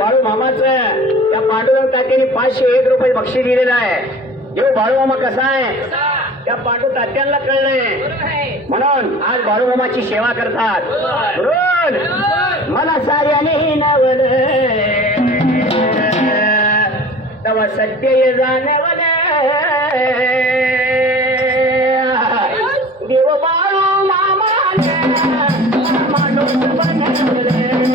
बाळू मामाचं त्या पांडुरंग तात्याने पाचशे एक रुपये बक्षीस दिलेलं आहे. देव बाळू मामा कसा आहे? त्या पांडू तात्यांना कळलंय. म्हणून आज बाळू मामाची सेवा करतात. म्हणून मला साऱ्याने नवल तवा सत्य जाणवल देव बाळू मामा माणूस बनवले.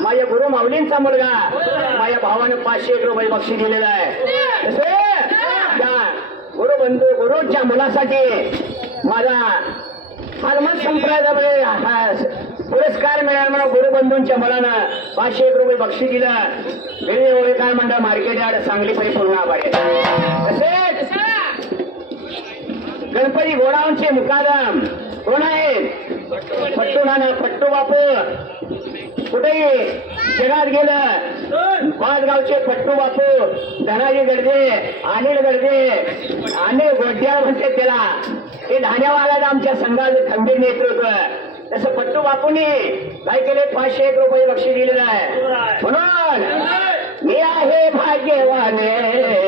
माझ्या गुरु माऊलींचा मुलगा. माझ्या भावानं पाचशे एक रुपये बक्षी दिलेला आहे. गुरु बंधू गुरुच्या मुलासाठी माझा हनुमान संप्रदायामध्ये पुरस्कार मिळाला म्हणून गुरुबंधूंच्या मुलानं पाचशे एक रुपये बक्षी दिलं. वेळे काय म्हणतात मार्केट यार्ड सांगली पाहिजे पूर्ण आभारी तसेच गणपती गोडाऊनचे मुकादम. कोण आहे? पट्टू नाना पट्टू बापू. कुठेही? जगात गेलं. पाच गावचे पट्टू बापू धनाजी गडजे अनिल गडजे अनिल गोड्या म्हणते त्याला. हे धान्यावाल्याला आमच्या संघाचं खंबीर नेतृत्व. तसं पट्टू बापूंनी काय केले पाचशे एक रुपये लक्ष दिलेलं आहे. म्हणून मी आहे भाग्यवाने.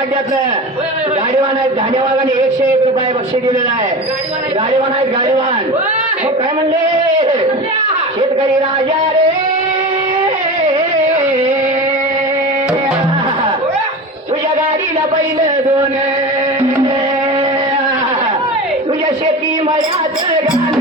अड्ड्यातलं गाडीवान आहेत गाडीवागाने एकशे एक रुपये बक्षे दिलेलं आहे. गाडीवान आहेत. गाडीवान हो, काय म्हणले? शेतकरी राजा रे! तुझ्या गाडीला पहिलं दोन. तुझ्या शेती मयात गाणं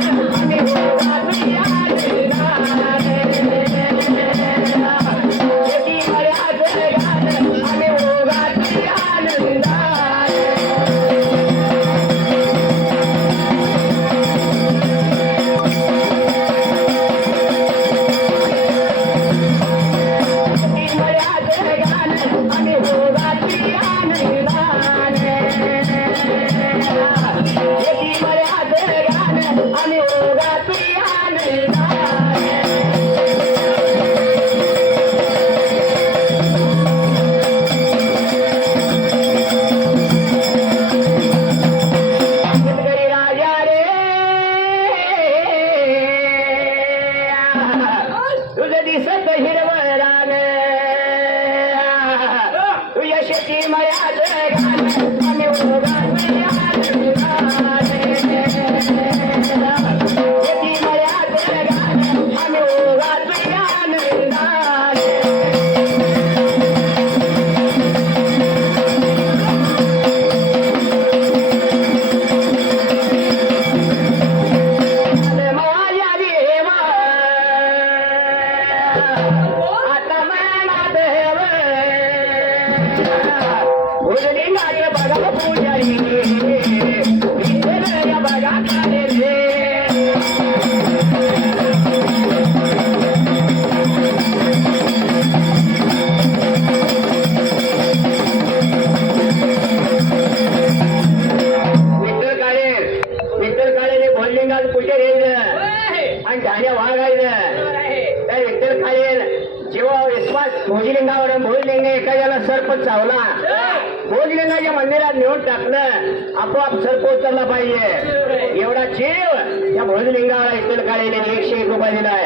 नेऊन टाकलं आपोआप सर्प उचलला पाहिजे. एवढा जीव त्या भोजलिंगावर विठ्ठल काळेने एकशे एक रुपये दिलाय.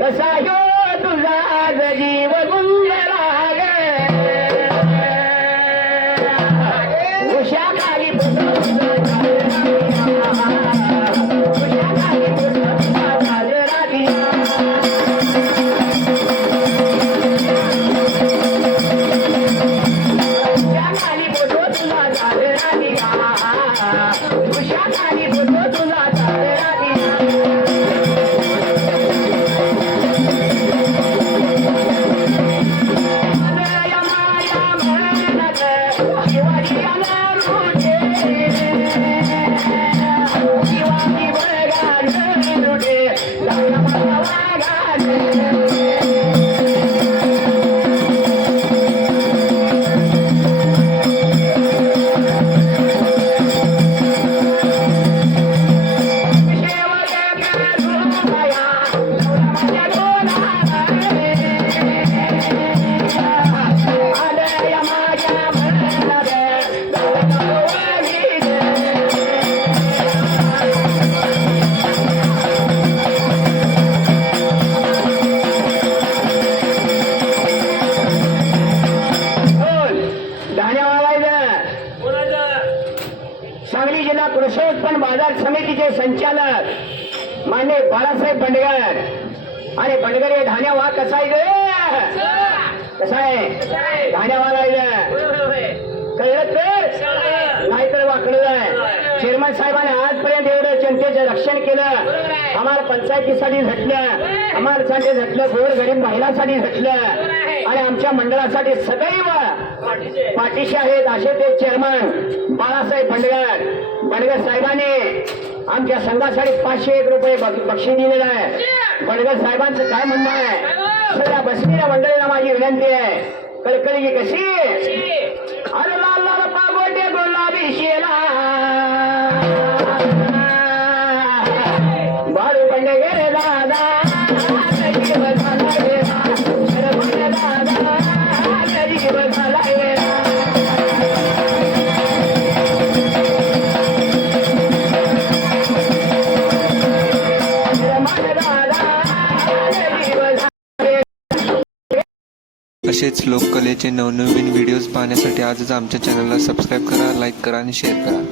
कसा ह्यो तुझा आज जीव गुंजला? बाळासाहेब बंडगर. अरे बंडगर हे धान्या वा कसा आहे ग कसा आहे? धान्या वा कळलं तर? नाहीतर वाकडं आहे. चेअरमन साहेबांनी आजपर्यंत एवढं जनतेचं रक्षण केलं. आम्हाला पंचायतीसाठी झटलं. आम्हाला साठी झटलं. गोर गरीब महिलांसाठी झटलं. आणि आमच्या मंडळासाठी सदैव पाठीशी आहेत असे ते चेअरमन बाळासाहेब बंडगर. बंडगर साहेबांनी आमच्या संघासाठी पाचशे एक रुपये बक- बक्षीस दिलेलं आहे. बंडगर साहेबांचं काय म्हणणं आहे? सगळ्या बसलेल्या मंडळीला माझी विनंती आहे. कळकळी कशी? अरे लाल लाल पागोटे गुलाबी शेला. नवनवीन व्हिडिओज पाहण्यासाठी आजच आमच्या चॅनलला सबस्क्राईब करा लाईक करा आणि शेअर करा.